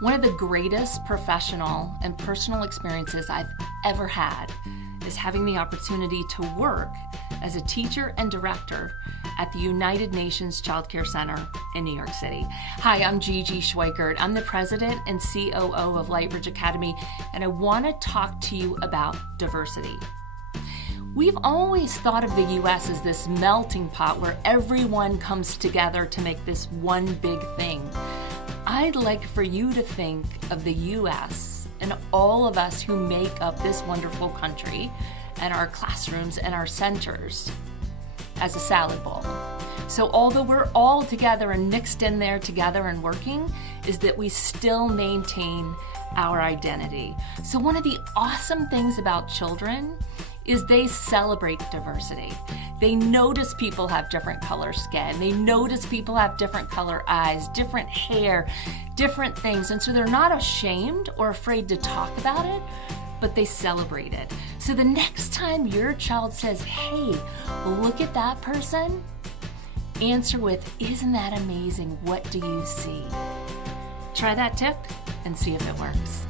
One of the greatest professional and personal experiences I've ever had is having the opportunity to work as a teacher and director at the United Nations Child Care Center in New York City. Hi, I'm Gigi Schweikert. I'm the president and COO of Lightbridge Academy, and I want to talk to you about diversity. We've always thought of the U.S. as this melting pot where everyone comes together to make this one big thing. I'd like for you to think of the U.S. and all of us who make up this wonderful country and our classrooms and our centers as a salad bowl. So although we're all together and mixed in there together and working, is that we still maintain our identity. So one of the awesome things about children is they celebrate diversity. They notice people have different color skin. They notice people have different color eyes, different hair, different things. And so they're not ashamed or afraid to talk about it, but they celebrate it. So the next time your child says, hey, look at that person, answer with, isn't that amazing? What do you see? Try that tip and see if it works.